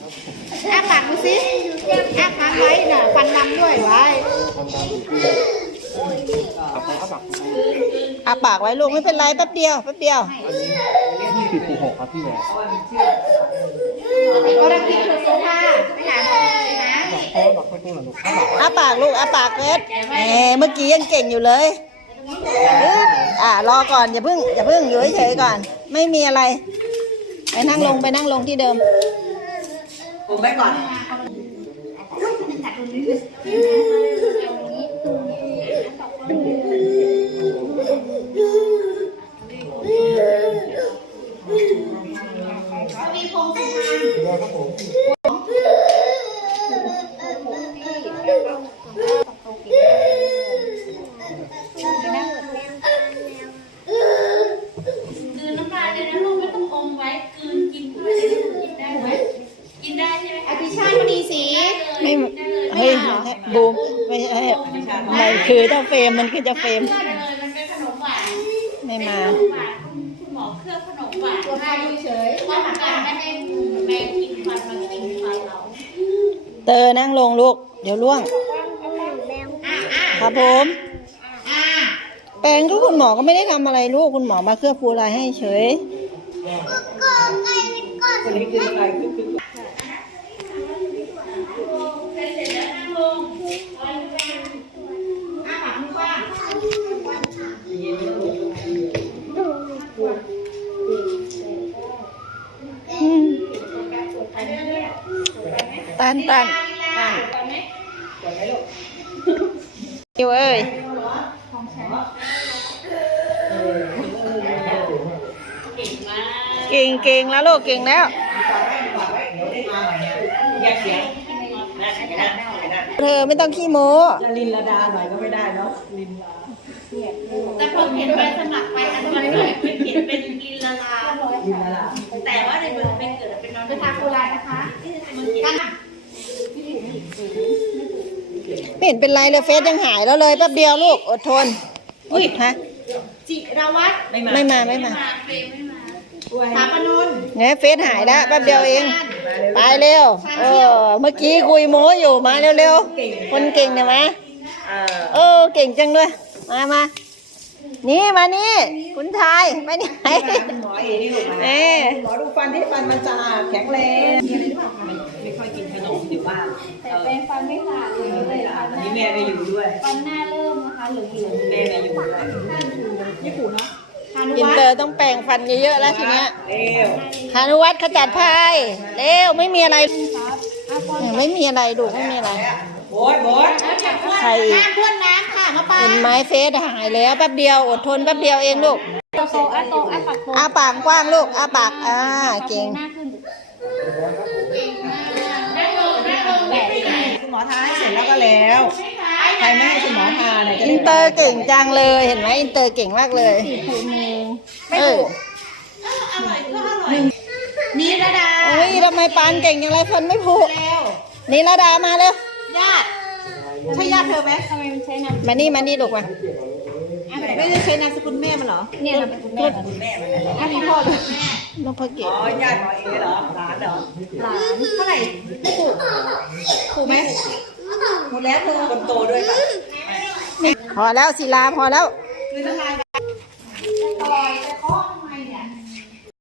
อ้าปากดูสิอ้าปากไว้น่ะฟันดำด้วยไว้อ้าปากไว้ลูกไม่เป็นไรแป๊บเดียวแป๊บเดียว 24/6ครับพี่แหวนก็รักกินคือโซฟาไม่หาหมอเลยนะอ้าปากลูกอ้าปากเเมื่อกี้ยังเก่งอยู่เลยรอก่อนอย่าเพิ่งอยู่เฉยๆก่อนไม่มีอะไรไปนั่งลงที่เดิมผมไปก่อนมีพงสุพรคืนน้ำลายเลยนะลูกไม่ต้องอมไว้คืนกินเข้าไปเลยกินได้ไหมกินได้ใช่ไหมอภิชาติมณีศรีไม่เฮ้ยบูมไม่ใช่ไม่คือถ้าเฟรมมันคือจะเฟรมเลยมันเป็นขนมหวานไม่มาคุณหมอเคลือบขนมหวานให้เฉยว่าการไม่ให้แมงกินฟันมากินฟันเราเตอนั่งลงลูกเดี๋ยวล่วงครับผมแปรงก็คุณหมอก็ไม่ได้ทำอะไรลูกคุณหมอมาเคลือบฟูลายให้เฉยตันอยู่เอ้ยเก่งแล้วลูกเก่งแล้วเธอไม่ต้องขี้โม้จะลินระดาหน่อยก็ไม่ได้เนาะลินลาแต่พอเขียนไปสมัครไปอันวันหน่อยไปเขียนเป็นลินละลาแต่ว่าในเบอร์เป็นเกิดเป็นนอนเป็นทาโคลานะคะไม่เห็นเป็นไรเลยเฟซยังหายแล้วเลยแป๊บเดียวลูกอดทนฮะจิรวัตรไม่มาถาปนนท์เนี่ยเฟซหายแล้วแป๊บเดียวเองไปเร็วเมื่อกี้คุยโม้อยู่มาเร็วคนเก่งเนี่ยมาเก่งจังด้วยมานี่มานี่คุณชายไปนี่ไหนหมอเอ๋นี่ลูกมาหมอดูฟันที่ฟันมันจะแข็งแรงไม่ค่อยกินขนมอยู่บ้านแต่เป็นฟันไม่ขาดเลยอันนี้แม่ไม่อยู่ด้วยฟันหน้าเริ่มนะคะเหลืองแม่ไม่อยู่ด้วยญี่ปุ่นเนาะอินเตอร์ต้องแปรงฟันเยอะๆแล้วทีเนี้ยพานุวัฒน์ขจัดภัยเร็วไม่มีอะไรไม่มีอะไรดูไม่มีอะไรโบ๊ทใครพ่นน้ำค่ะมาปาเป็นไม้เฟสหายแล้วแป๊บเดียวอดทนแป๊บเดียวเองลูกอาปากกว้างลูกอาปากเก่งคุณหมอทาให้เสร็จแล้วก็แล้วใครไม่ให้คุณหมอทาเนี่ยอินเตอร์เก่งจังเลยเห็นไหมอินเตอร์เก่งมากเลยนี่ระดาทำไมปานเก่งอย่างไรฟันไม่ผุนี่ระดามาเร็วญาติใช่ญาติเธอไหมทำไมมันใช้นามมานี่ลูกมาไม่ได้ใช้นามสกุลแม่มันเหรอเนี่ยนามสกุลแม่มันอันนี้พ่อเลยน้องพ่อเก๋ญาติหมอเอ๋เหรอหลานเหรอหลานเท่าไหร่ไม่ถูกไหมหมดแล้วคือคนโตด้วยป่ะพอแล้วศิลาพอแล้วคือน้ำลาย